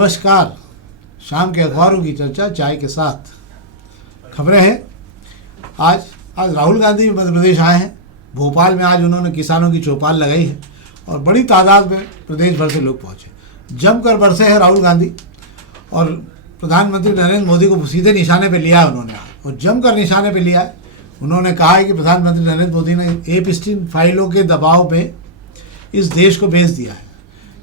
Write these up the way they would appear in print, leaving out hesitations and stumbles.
नमस्कार। शाम के अखबारों की चर्चा चाय के साथ। खबरें हैं आज राहुल गांधी भी मध्य प्रदेश आए हैं। भोपाल में आज उन्होंने किसानों की चौपाल लगाई है और बड़ी तादाद में प्रदेश भर से लोग पहुंचे। जमकर बरसे हैं राहुल गांधी और प्रधानमंत्री नरेंद्र मोदी को सीधे निशाने पे लिया है उन्होंने, और जमकर निशाने पे लिया है। उन्होंने कहा है कि प्रधानमंत्री नरेंद्र मोदी ने एपस्टीन फाइलों के दबाव में इस देश को बेच दिया है।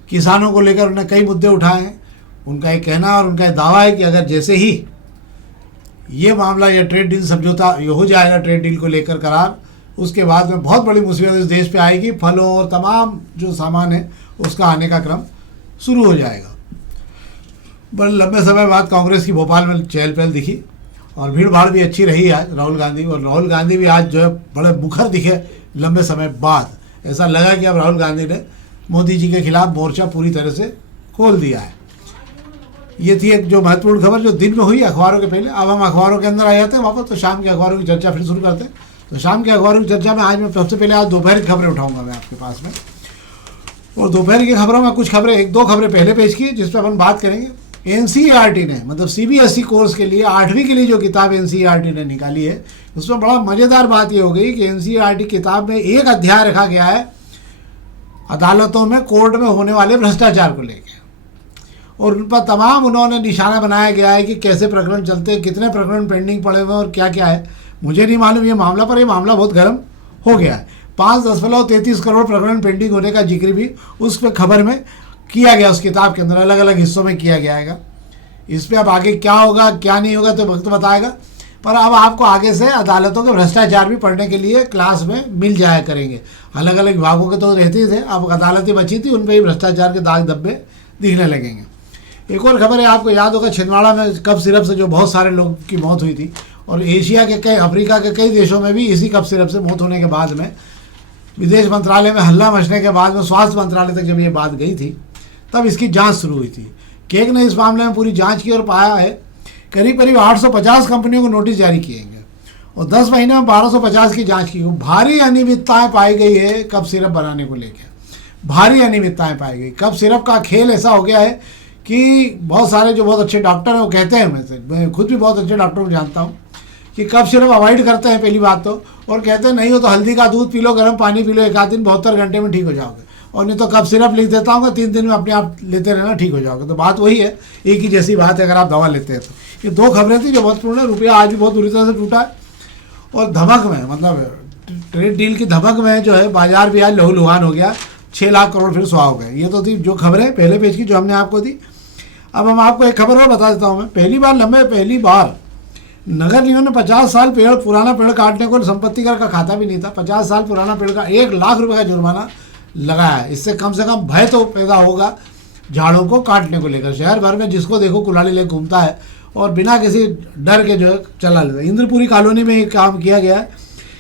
किसानों को लेकर उन्होंने कई मुद्दे उठाए हैं। उनका एक कहना और उनका एक दावा है कि अगर जैसे ही ये मामला या ट्रेड डील समझौता ये हो जाएगा, ट्रेड डील को लेकर करार, उसके बाद में बहुत बड़ी मुसीबत इस देश पे आएगी। फलों और तमाम जो सामान है उसका आने का क्रम शुरू हो जाएगा। बड़े लंबे समय बाद कांग्रेस की भोपाल में चहल पहल दिखी और भीड़ भाड़ भी अच्छी रही आज। राहुल गांधी भी आज जो है बड़े मुखर दिखे लंबे समय बाद। ऐसा लगा कि अब राहुल गांधी ने मोदी जी के खिलाफ मोर्चा पूरी तरह से खोल दिया है। ये थी एक जो महत्वपूर्ण खबर जो दिन में हुई अखबारों के पहले। अब हम अखबारों के अंदर आ जाते हैं वापस, तो शाम के अखबारों की चर्चा फिर शुरू करते हैं। तो शाम के अखबारों की चर्चा में आज मैं सबसे पहले आज दोपहर की खबरें उठाऊंगा मैं आपके पास में। और दोपहर की खबरों में कुछ खबरें, एक दो खबरें पहले पेश की जिस पर अपन बात करेंगे। एनसीईआरटी ने मतलब सीबीएसई कोर्स के लिए 8वीं के लिए जो किताब एनसीईआरटी ने निकाली है, उसमें बड़ा मज़ेदार बात ये हो गई कि एनसीईआरटी किताब में एक अध्याय रखा गया है अदालतों में कोर्ट में होने वाले भ्रष्टाचार को लेकर, और उन पर तमाम उन्होंने निशाना बनाया गया है कि कैसे प्रकरण चलते हैं, कितने प्रकरण पेंडिंग पड़े हुए हैं और क्या क्या है। मुझे नहीं मालूम ये मामला, पर ये मामला बहुत गर्म हो गया है। 5.33 करोड़ प्रकरण पेंडिंग होने का जिक्र भी उस पर खबर में किया गया, उस किताब के अंदर अलग अलग हिस्सों में किया गया है। इस पर अब आगे क्या होगा क्या नहीं होगा तो वक्त बताएगा, पर अब आपको आगे से अदालतों के भ्रष्टाचार भी पढ़ने के लिए क्लास में मिल जाया करेंगे। अलग अलग विभागों के तो रहते ही थे, अब अदालतें बची थी, उन पर ही भ्रष्टाचार के दाग धब्बे दिखने लगेंगे। एक और खबर है, आपको याद होगा छिंदवाड़ा में कफ सिरप से जो बहुत सारे लोग की मौत हुई थी, और एशिया के कई अफ्रीका के कई देशों में भी इसी कफ सिरप से मौत होने के बाद में विदेश मंत्रालय में हल्ला मचने के बाद में स्वास्थ्य मंत्रालय तक जब ये बात गई थी तब इसकी जांच शुरू हुई थी। केग ने इस मामले में पूरी जांच की और पाया है करीब 850 कंपनियों को नोटिस जारी किए गए और 10 महीने में 1250 की जांच की। भारी अनियमितताएं पाई गई है कफ सिरप बनाने को लेकर, भारी अनियमितताएं पाई गई। कफ सिरप का खेल ऐसा हो गया है कि बहुत सारे जो बहुत अच्छे डॉक्टर हैं वो कहते हैं, मैं खुद भी बहुत अच्छे डॉक्टरों को जानता हूँ, कि कफ सिरप अवॉइड करते हैं पहली बात तो, और कहते हैं नहीं हो तो हल्दी का दूध पी लो, गर्म पानी पी लो, एक आध दिन 72 घंटे में ठीक हो जाओगे, और नहीं तो कफ सिरप लिख देता हूँ 3 दिन में अपने आप लेते रहना, ठीक हो जाओगे। तो बात वही है, एक ही जैसी बात है अगर आप दवा लेते हैं तो। ये दो खबरें थी जो बहुत पूर्ण है। रुपया आज भी बहुत बुरी तरह से टूटा है और धमक में मतलब ट्रेड डील की धमक में जो है बाजार भी आज लहूलुहान हो गया। 6 लाख करोड़ फिर सुहा हो गए। ये तो थी जो खबरें पहले पेज की जो हमने आपको दी। अब हम आपको एक खबर और बता देता हूँ मैं। पहली बार नगर निगम ने 50 साल पुराना पेड़ काटने को संपत्ति कर का खाता भी नहीं था, 50 साल पुराना पेड़ का 1 लाख रुपए का जुर्माना लगाया है। इससे कम से कम भय तो पैदा होगा झाड़ों को काटने को लेकर। शहर भर में जिसको देखो कुल्हाड़ी लेकर घूमता है और बिना किसी डर के जो है चला लेता है। इंद्रपुरी कॉलोनी में एक काम किया गया है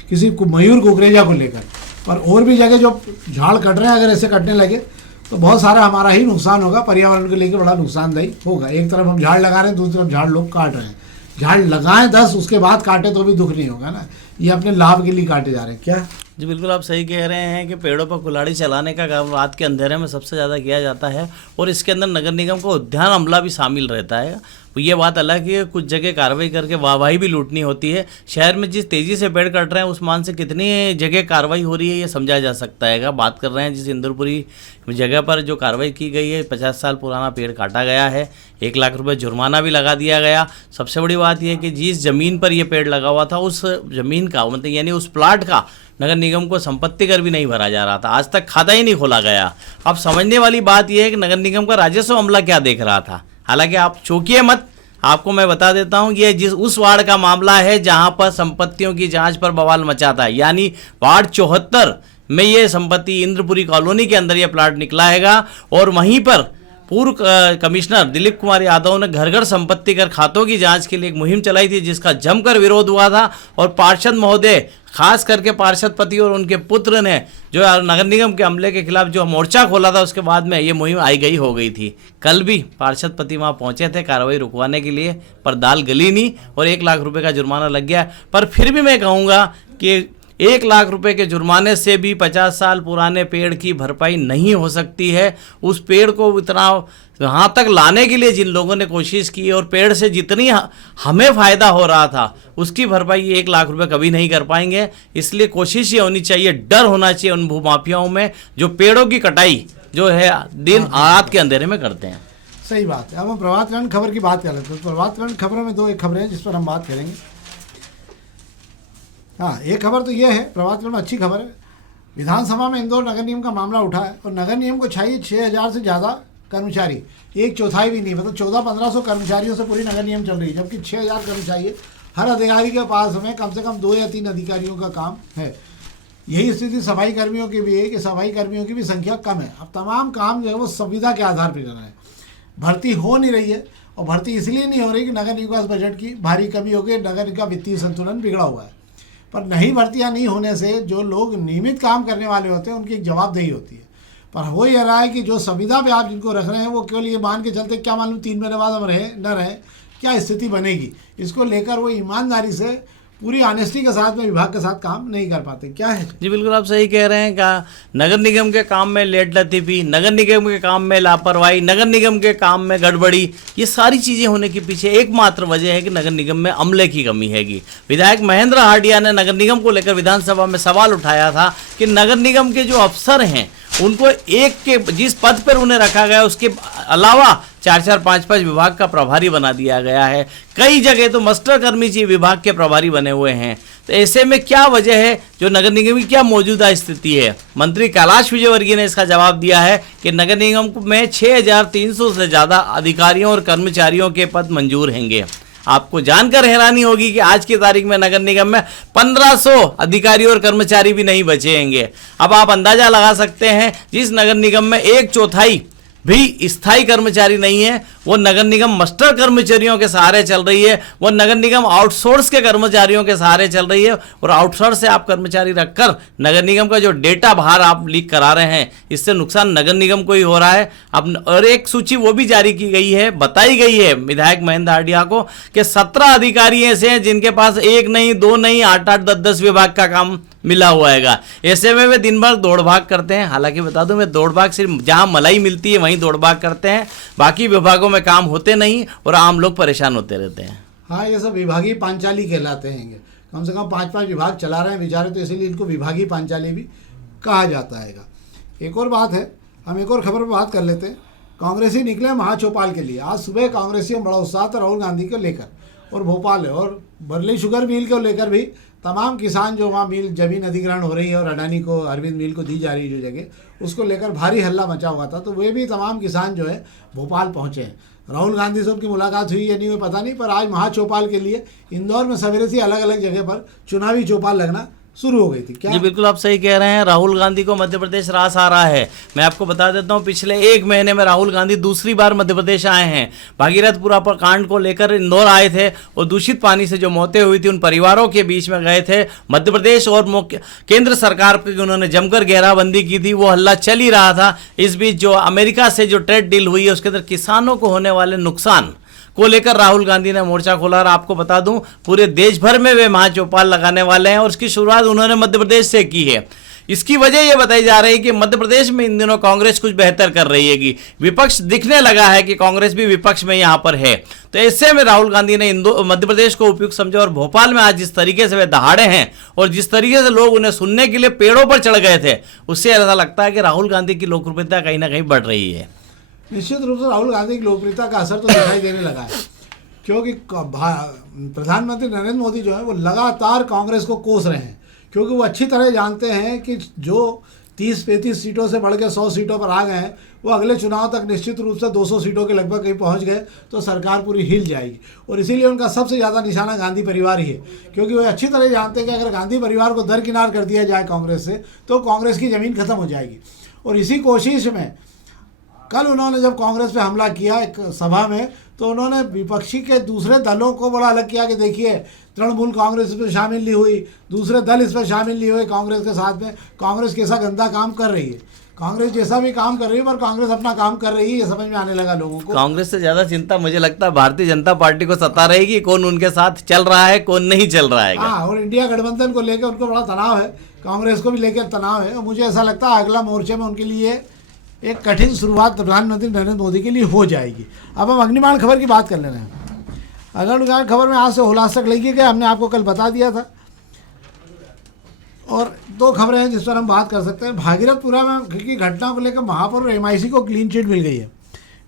किसी मयूर कुकरेजा को लेकर, पर और भी जगह जो झाड़ कट रहे हैं अगर ऐसे कटने लगे तो बहुत सारा हमारा ही नुकसान होगा, पर्यावरण को लेकर बड़ा नुकसानदायी होगा। एक तरफ हम झाड़ लगा रहे हैं, दूसरी तरफ झाड़ लोग काट रहे हैं। झाड़ लगाएं 10 उसके बाद काटे तो भी दुख नहीं होगा ना, ये अपने लाभ के लिए काटे जा रहे हैं। क्या जी बिल्कुल आप सही कह रहे हैं कि पेड़ों पर कुल्हाड़ी चलाने का काम रात के अंधेरे में सबसे ज़्यादा किया जाता है, और इसके अंदर नगर निगम को उद्यान अमला भी शामिल रहता है। ये बात अलग है कि कुछ जगह कार्रवाई करके वाहवाही भी लूटनी होती है। शहर में जिस तेज़ी से पेड़ कट रहे हैं उस मान से कितनी जगह कार्रवाई हो रही है ये समझा जा सकता है। बात कर रहे हैं जिस इंद्रपुरी जगह पर जो कार्रवाई की गई है, 50 साल पुराना पेड़ काटा गया है, 1 लाख रुपए जुर्माना भी लगा दिया गया। सबसे बड़ी बात यह है कि जिस ज़मीन पर यह पेड़ लगा हुआ था उस ज़मीन का मतलब यानी उस प्लाट का नगर निगम को संपत्ति कर भी नहीं भरा जा रहा था। आज तक खाता ही नहीं खोला गया। अब समझने वाली बात यह है कि नगर निगम का राजस्व अमला क्या देख रहा था। हालांकि आप चौंकिए मत, आपको मैं बता देता हूं ये जिस उस वार्ड का मामला है जहां पर संपत्तियों की जांच पर बवाल मचा था, यानी वार्ड 74 में ये संपत्ति इंद्रपुरी कॉलोनी के अंदर ये प्लाट निकला हैगा। और वहीं पर पूर्व कमिश्नर दिलीप कुमार यादव ने घर घर संपत्ति कर खातों की जांच के लिए एक मुहिम चलाई थी जिसका जमकर विरोध हुआ था, और पार्षद महोदय खास करके पार्षद पति और उनके पुत्र ने जो नगर निगम के अमले के खिलाफ जो मोर्चा खोला था उसके बाद में ये मुहिम आई गई हो गई थी। कल भी पार्षद पति वहाँ पहुँचे थे कार्रवाई रुकवाने के लिए, पर दाल गली नहीं और 1 लाख रुपए का जुर्माना लग गया। पर फिर भी मैं कहूँगा कि 1 लाख रुपए के जुर्माने से भी 50 साल पुराने पेड़ की भरपाई नहीं हो सकती है। उस पेड़ को इतना यहाँ तक लाने के लिए जिन लोगों ने कोशिश की और पेड़ से जितनी हमें फ़ायदा हो रहा था उसकी भरपाई 1 लाख रुपए कभी नहीं कर पाएंगे। इसलिए कोशिश ये होनी चाहिए, डर होना चाहिए उन भूमाफियाओं में जो पेड़ों की कटाई जो है दिन रात के अंधेरे में करते हैं। सही बात है। अब हम प्रभात खंड खबर की बात कर लेते हैं। प्रभात खंड खबरों में एक खबरें हैं जिस पर हम बात करेंगे। हाँ, एक खबर तो ये है, प्रभात खंड में अच्छी खबर है। विधानसभा में इंदौर नगर निगम का मामला उठा है और नगर निगम को चाहिए 6,000 से ज़्यादा कर्मचारी, 1/4 भी नहीं, मतलब 1400-1500 कर्मचारियों से पूरी नगर निगम चल रही है, जबकि 6,000 कर्मचारी हर अधिकारी के पास में कम से कम 2 या 3 अधिकारियों का काम है। यही स्थिति सफाई कर्मियों की भी है कि सफाई कर्मियों की भी संख्या कम है। अब तमाम काम जो है वो संविदा के आधार पर करना है, भर्ती हो नहीं रही है। और भर्ती इसलिए नहीं हो रही कि नगर निगम बजट की भारी कमी हो गई, नगर का वित्तीय संतुलन बिगड़ा हुआ है। पर नहीं भर्तियाँ नहीं होने से जो लोग नियमित काम करने वाले होते हैं उनकी एक जवाबदेही होती है। पर हो ये रहा है कि जो संविदा पे आप जिनको रख रहे हैं वो केवल ये मान के चलते, क्या मालूम 3 महीने बाद हम रहे न रहे, क्या स्थिति बनेगी। इसको लेकर वो ईमानदारी से पूरी ऑनेस्टी के साथ में विभाग के साथ काम नहीं कर पाते। क्या है जी, बिल्कुल आप सही कह रहे हैं। क्या नगर निगम के काम में लेट लतीफ़ी, नगर निगम के काम में लापरवाही, नगर निगम के काम में गड़बड़ी, ये सारी चीज़ें होने के पीछे एकमात्र वजह है कि नगर निगम में अमले की कमी हैगी। विधायक महेंद्र हार्डिया ने नगर निगम को लेकर विधानसभा में सवाल उठाया था कि नगर निगम के जो अफसर हैं उनको एक के जिस पद पर उन्हें रखा गया उसके अलावा 4-4, 5-5 विभाग का प्रभारी बना दिया गया है। कई जगह तो मास्टर कर्मी जी विभाग के प्रभारी बने हुए हैं। तो ऐसे में क्या वजह है, जो नगर निगम की क्या मौजूदा स्थिति है। मंत्री कैलाश विजयवर्गीय ने इसका जवाब दिया है कि नगर निगम में 6,300 से ज़्यादा अधिकारियों और कर्मचारियों के पद मंजूर हैंगे। आपको जानकर हैरानी होगी कि आज की तारीख में नगर निगम में 1500 अधिकारी और कर्मचारी भी नहीं बचे हैंगे। अब आप अंदाजा लगा सकते हैं, जिस नगर निगम में 1/4 भी स्थायी कर्मचारी नहीं है, वो नगर निगम मास्टर कर्मचारियों के सहारे चल रही है, वो नगर निगम आउटसोर्स के कर्मचारियों के सहारे चल रही है। और आउटसोर्स से आप कर्मचारी रखकर नगर निगम का जो डेटा बाहर आप लीक करा रहे हैं, इससे नुकसान नगर निगम को ही हो रहा है। अब और एक सूची वो भी जारी की गई है, बताई गई है विधायक महेंद्र हार्डिया को कि 17 अधिकारी ऐसे हैं जिनके पास 1 नहीं, 2 नहीं, 8-8, 10-10 विभाग का काम मिला हुआ है। ऐसे में वे दिन भर दौड़ भाग करते हैं। हालांकि बता दूं, वे दौड़ भाग सिर्फ जहां मलाई मिलती है वहीं दौड़ भाग करते हैं, बाकी विभागों में काम होते नहीं और आम लोग परेशान होते रहते हैं। हाँ, ये सब विभागीय पांचाली कहलाते हैं। कम से कम 5-5 विभाग चला रहे हैं बेचारे, तो इसीलिए इनको विभागीय पांचाली भी कहा जाता है। एक और बात है, हम एक और खबर पर बात कर लेते हैं। कांग्रेसी निकले महाचौपाल के लिए। आज सुबह कांग्रेसियों में बड़ा उत्साह था राहुल गांधी को लेकर, और भोपाल है और बर्ली शुगर मिल को लेकर भी तमाम किसान जो वहाँ मिल जमीन अधिग्रहण हो रही है और अडानी को, अरविंद मिल को दी जा रही है जो जगह, उसको लेकर भारी हल्ला मचा हुआ था। तो वे भी तमाम किसान जो है भोपाल पहुँचे हैं। राहुल गांधी से उनकी मुलाकात हुई या नहीं हुई पता नहीं, पर आज महाचौपाल के लिए इंदौर में सवेरे से अलग अलग जगह पर चुनावी चौपाल लगना शुरू हो गई थी। क्या जी, बिल्कुल आप सही कह रहे हैं। राहुल गांधी को मध्य प्रदेश रास आ रहा है। मैं आपको बता देता हूं, पिछले 1 महीने में राहुल गांधी दूसरी बार मध्य प्रदेश आए हैं। भागीरथपुरा पर कांड को लेकर इंदौर आए थे और दूषित पानी से जो मौतें हुई थी उन परिवारों के बीच में गए थे। मध्य प्रदेश और केंद्र सरकार पर उन्होंने जमकर घेराबंदी की थी, वो हल्ला चल ही रहा था। इस बीच जो अमेरिका से जो ट्रेड डील हुई है उसके अंदर किसानों को होने वाले नुकसान को लेकर राहुल गांधी ने मोर्चा खोला। और आपको बता दूं, पूरे देश भर में वे महाचौपाल लगाने वाले हैं और उसकी शुरुआत उन्होंने मध्य प्रदेश से की है। इसकी वजह यह बताई जा रही है कि मध्य प्रदेश में इन दिनों कांग्रेस कुछ बेहतर कर रही है, कि विपक्ष दिखने लगा है कि कांग्रेस भी विपक्ष में यहां पर है। तो ऐसे में राहुल गांधी ने मध्य प्रदेश को उपयुक्त समझा और भोपाल में आज जिस तरीके से वे दहाड़े हैं और जिस तरीके से लोग उन्हें सुनने के लिए पेड़ों पर चढ़ गए थे, उससे ऐसा लगता है कि राहुल गांधी की लोकप्रियता कहीं ना कहीं बढ़ रही है। निश्चित रूप से राहुल गांधी की लोकप्रियता का असर तो दिखाई देने लगा है, क्योंकि प्रधानमंत्री नरेंद्र मोदी जो है वो लगातार कांग्रेस को कोस रहे हैं, क्योंकि वो अच्छी तरह जानते हैं कि जो 30-35 सीटों से बढ़ के 100 सीटों पर आ गए हैं, वो अगले चुनाव तक निश्चित रूप से 200 सीटों के लगभग कहीं पहुंच गए तो सरकार पूरी हिल जाएगी। और इसीलिए उनका सबसे ज़्यादा निशाना गांधी परिवार ही है, क्योंकि वो अच्छी तरह जानते हैं कि अगर गांधी परिवार को दरकिनार कर दिया जाए कांग्रेस से तो कांग्रेस की ज़मीन खत्म हो जाएगी। और इसी कोशिश में कल उन्होंने जब कांग्रेस पे हमला किया एक सभा में, तो उन्होंने विपक्षी के दूसरे दलों को बड़ा अलग किया कि देखिए तृणमूल कांग्रेस इसमें शामिल नहीं हुई, दूसरे दल इसमें शामिल नहीं हुए कांग्रेस के साथ में, कांग्रेस कैसा गंदा काम कर रही है। कांग्रेस जैसा भी काम कर रही है, पर कांग्रेस अपना काम कर रही है, ये समझ में आने लगा लोगों को। कांग्रेस से ज्यादा चिंता मुझे लगता है भारतीय जनता पार्टी को सता रहेगी, कौन उनके साथ चल रहा है कौन नहीं चल रहा है। हाँ, और इंडिया गठबंधन को लेकर उनको बड़ा तनाव है, कांग्रेस को भी लेकर तनाव है। और मुझे ऐसा लगता है अगला मोर्चे में उनके लिए एक कठिन शुरुआत प्रधानमंत्री नरेंद्र मोदी के लिए हो जाएगी। अब हम अग्निबाण खबर की बात कर ले रहे हैं। अग्निबाण खबर में आज से उल्लास तक लेके गए, हमने आपको कल बता दिया था। और दो खबरें हैं जिस पर हम बात कर सकते हैं। भागीरथपुरा में की घटना को लेकर महापौर और एमआईसी को क्लीन चिट मिल गई है।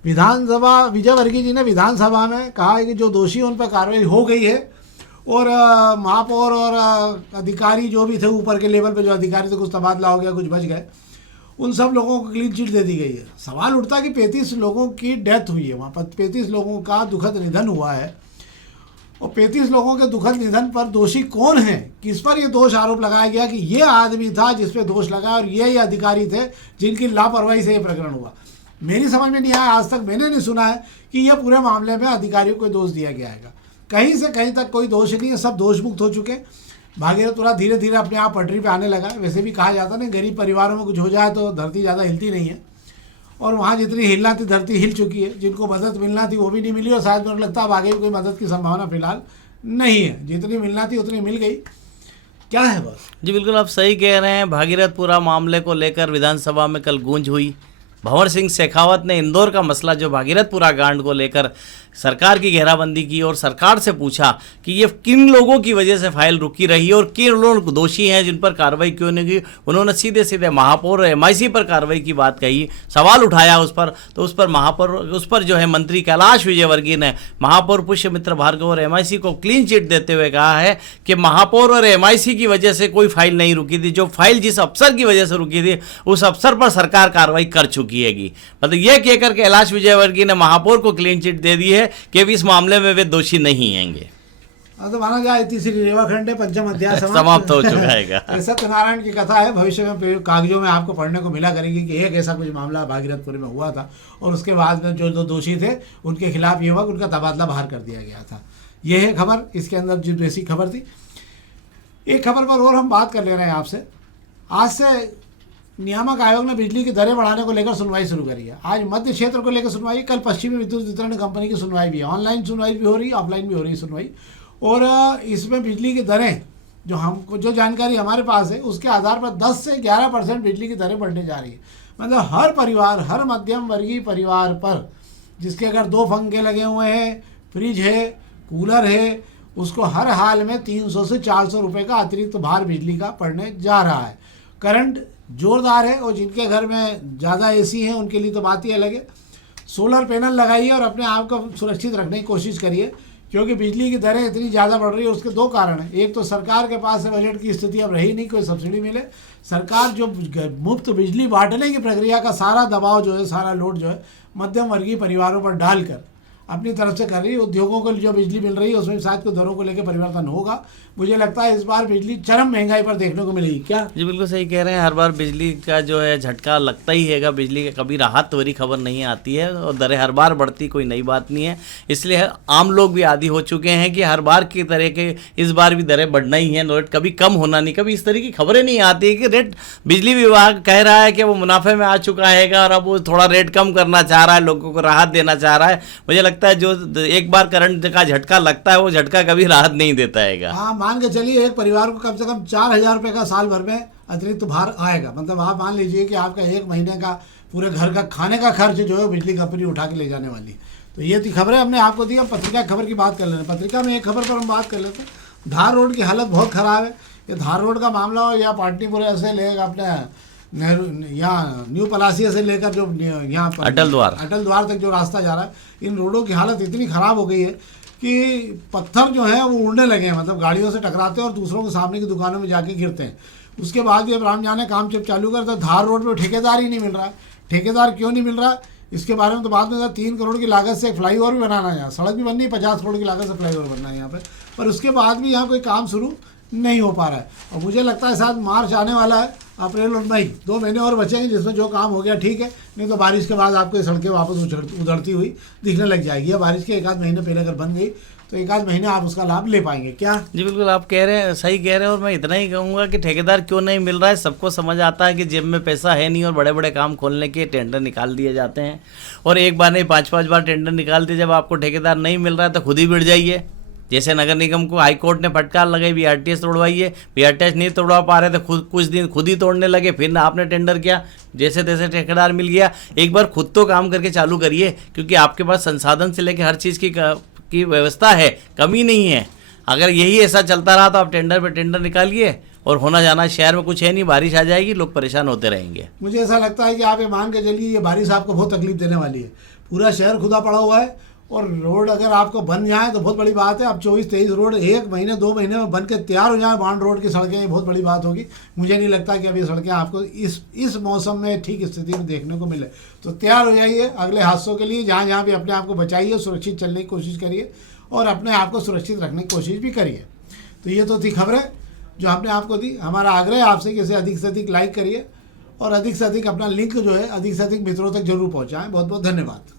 विधानसभा विजय वर्गीय जी ने विधानसभा में कहा है कि जो दोषी उन पर कार्रवाई हो गई है, और महापौर और अधिकारी जो भी थे ऊपर के लेवल पे जो अधिकारी थे, कुछ तबादला हो गया, कुछ बच गए, उन सब लोगों को क्लीन चिट दे दी गई है। सवाल उठता है कि 35 लोगों की डेथ हुई है वहाँ पर, 35 लोगों का दुखद निधन हुआ है, और 35 लोगों के दुखद निधन पर दोषी कौन है, किस पर ये दोष आरोप लगाया गया कि ये आदमी था जिस पे दोष लगा और ये अधिकारी थे जिनकी लापरवाही से ये प्रकरण हुआ। मेरी समझ में नहीं आया, आज तक मैंने नहीं सुना है कि यह पूरे मामले में अधिकारियों को दोष दिया गया है। कहीं से कहीं तक कोई दोष नहीं है, सब दोष मुक्त हो चुके। भागीरथपुरा धीरे धीरे अपने आप पटरी पे आने लगा। वैसे भी कहा जाता ना, गरीब परिवारों में कुछ हो जाए तो धरती ज़्यादा हिलती नहीं है, और वहाँ जितनी हिलना थी धरती हिल चुकी है। जिनको मदद मिलना थी वो भी नहीं मिली, और शायद मुझे लगता है अब आगे भी कोई मदद की संभावना फिलहाल नहीं है। जितनी मिलना थी उतनी मिल गई। क्या है बस जी बिल्कुल आप सही कह रहे हैं। भागीरथपुरा मामले को लेकर विधानसभा में कल गूंज हुई। भंवर सिंह शेखावत ने इंदौर का मसला जो भागीरथपुरा कांड को लेकर सरकार की घेराबंदी की और सरकार से पूछा कि ये किन लोगों की वजह से फाइल रुकी रही और किन लोग दोषी हैं जिन पर कार्रवाई क्यों नहीं की। उन्होंने सीधे सीधे महापौर और एमआईसी पर कार्रवाई की बात कही, सवाल उठाया उस पर। तो उस पर जो है मंत्री कैलाश विजयवर्गीय ने महापौर पुष्यमित्र भार्गव और एमआईसी को क्लीन चिट देते हुए कहा है कि महापौर और एमआईसी की वजह से कोई फाइल नहीं रुकी थी, जो फाइल जिस अफसर की वजह से रुकी थी उस अफसर पर सरकार कार्रवाई कर चुकी है। मतलब यह कहकर कैलाश विजयवर्गीय ने महापौर को क्लीन चिट दे दी है कि इस मामले में वे दोषी नहीं हैंगे। तो माना जाए तीसरी रेवाखंड पंचम अध्याय समाप्त हो चुका है। सत्यनारायण की कथा है, भविष्य में कागजों में आपको पढ़ने को मिला करेगी कि एक ऐसा कुछ मामला भागीरथपुर में हुआ था, और उसके बाद में जो दोषी थे उनके खिलाफ ये हुआ कि उनका तबादला बाहर कर दिया गया था। यह है खबर, इसके अंदर जो बेसिक खबर थी। एक खबर पर और हम बात कर ले रहे हैं आपसे। आज से नियामक आयोग ने बिजली की दरें बढ़ाने को लेकर सुनवाई शुरू करी है। आज मध्य क्षेत्र को लेकर सुनवाई, कल पश्चिमी विद्युत वितरण कंपनी की सुनवाई भी है। ऑनलाइन सुनवाई भी हो रही है, ऑफलाइन भी हो रही है सुनवाई। और इसमें बिजली की दरें जो हमको जो जानकारी हमारे पास है उसके आधार पर 10 से 11% बिजली की दरें बढ़ने जा रही है। मतलब हर परिवार, हर मध्यम वर्गीय परिवार पर जिसके अगर 2 पंखे लगे हुए हैं, फ्रिज है, कूलर है, उसको हर हाल में 300 से 400 रुपये का अतिरिक्त भार बिजली का पड़ने जा रहा है। करंट जोरदार है, और जिनके घर में ज़्यादा एसी हैं उनके लिए तो बात ही अलग है। सोलर पैनल लगाइए और अपने आप को सुरक्षित रखने की कोशिश करिए, क्योंकि बिजली की दरें इतनी ज़्यादा बढ़ रही है। उसके 2 कारण हैं। एक तो सरकार के पास से बजट की स्थिति अब रही नहीं, कोई सब्सिडी मिले। सरकार जो मुफ्त बिजली बांटने की प्रक्रिया का सारा दबाव जो है, सारा लोड जो है मध्यम वर्गीय परिवारों पर डालकर अपनी तरफ से कर रही है। उद्योगों को जो बिजली मिल रही है उसमें शायद को दरों को लेकर परिवर्तन होगा। मुझे लगता है इस बार बिजली चरम महंगाई पर देखने को मिलेगी। क्या जी बिल्कुल सही कह रहे हैं। हर बार बिजली का जो है झटका लगता ही हैगा। बिजली का कभी राहत वाली खबर नहीं आती है, और दरें हर बार बढ़ती कोई नई बात नहीं है। इसलिए आम लोग भी आदी हो चुके हैं कि हर बार की तरह के इस बार भी दरें बढ़ना ही है। रेट कभी कम होना नहीं, कभी इस तरह की खबरें नहीं आती कि रेट बिजली विभाग कह रहा है कि वो मुनाफे में आ चुका है और अब वो थोड़ा रेट कम करना चाह रहा है, लोगों को राहत देना चाह रहा है। मुझे लगता है जो एक बार करंट का झटका लगता है वो झटका कभी राहत नहीं देता है। हाँ, मान के चलिए एक परिवार को कम से कम 4000 रुपये का साल भर में अतिरिक्त भार आएगा। मतलब आप मान लीजिए कि आपका 1 महीने का पूरे घर का खाने का खर्च जो है बिजली कंपनी उठा के ले जाने वाली। तो ये थी खबरें हमने आपको दी। हम पत्रिका खबर की बात कर लेते हैं। पत्रिका में एक खबर पर हम बात कर लेते हैं। धार रोड की हालत बहुत ख़राब है। ये धार रोड का मामला हो या पाटनीपुरा से लेकर अपने नेहरू यहाँ न्यू पलासिया से लेकर जो यहाँ पर अटल द्वार तक जो रास्ता जा रहा है, इन रोडों की हालत इतनी ख़राब हो गई है कि पत्थर जो है वो उड़ने लगे हैं। मतलब गाड़ियों से टकराते हैं और दूसरों के सामने की दुकानों में जाके गिरते हैं। उसके बाद भी अब राम जाने काम जब चालू कर, तो धार रोड पे ठेकेदार ही नहीं मिल रहा है। ठेकेदार क्यों नहीं मिल रहा है इसके बारे में तो बाद में 3 करोड़ की लागत से एक फ्लाईओवर भी बनाना है। यहाँ सड़क भी बननी है, 50 करोड़ की लागत से फ्लाईओवर बनना है यहाँ पर उसके बाद भी यहाँ कोई काम शुरू नहीं हो पा रहा है। और मुझे लगता है शायद मार्च आने वाला है, अप्रैल और मई 2 महीने और बचेंगे जिसमें जो काम हो गया ठीक है, नहीं तो बारिश के बाद आपको ये सड़कें वापस उधड़ती हुई दिखने लग जाएगी। या बारिश के 1 आध महीने पहले अगर बन गई तो एक आध महीने आप उसका लाभ ले पाएंगे। क्या जी बिल्कुल, आप कह रहे हैं, सही कह रहे हैं। और मैं इतना ही कहूँगा कि ठेकेदार क्यों नहीं मिल रहा है, सबको समझ आता है कि जेब में पैसा है नहीं और बड़े बड़े काम खोलने के टेंडर निकाल दिए जाते हैं। और एक बार नहीं 5-5 बार टेंडर निकाल दिए, जब आपको ठेकेदार नहीं मिल रहा है तो खुद ही बिड़ जाइए। जैसे नगर निगम को हाई कोर्ट ने फटकार लगाई, BRTS तोड़वाइए, BRTS नहीं तोड़वा पा रहे थे, कुछ दिन खुद ही तोड़ने लगे, फिर आपने टेंडर किया, जैसे तैसे ठेकेदार मिल गया। एक बार खुद तो काम करके चालू करिए, क्योंकि आपके पास संसाधन से लेकर हर चीज़ की व्यवस्था है, कमी नहीं है। अगर यही ऐसा चलता रहा तो आप टेंडर पे टेंडर निकालिए और होना जाना शहर में कुछ है नहीं, बारिश आ जाएगी, लोग परेशान होते रहेंगे। मुझे ऐसा लगता है कि आप ये मान के चलिए ये बारिश आपको बहुत तकलीफ देने वाली है। पूरा शहर खुदा पड़ा हुआ है और रोड अगर आपको बन जाए तो बहुत बड़ी बात है। अब 24-23 रोड 1 महीने 2 महीने में बन के तैयार हो जाए, बांड रोड की सड़कें, ये बहुत बड़ी बात होगी। मुझे नहीं लगता कि अब ये सड़कें आपको इस मौसम में ठीक स्थिति में देखने को मिले। तो तैयार हो जाइए अगले हादसों के लिए। जहाँ जहाँ भी अपने आप को बचाइए, सुरक्षित चलने की कोशिश करिए और अपने आप को सुरक्षित रखने की कोशिश भी करिए। तो ये तो थी खबरें जो हमने आपको दी। हमारा आग्रह आपसे कि इसे अधिक से अधिक लाइक करिए और अधिक से अधिक अपना लिंक जो है अधिक से अधिक मित्रों तक जरूर पहुँचाएँ। बहुत बहुत धन्यवाद।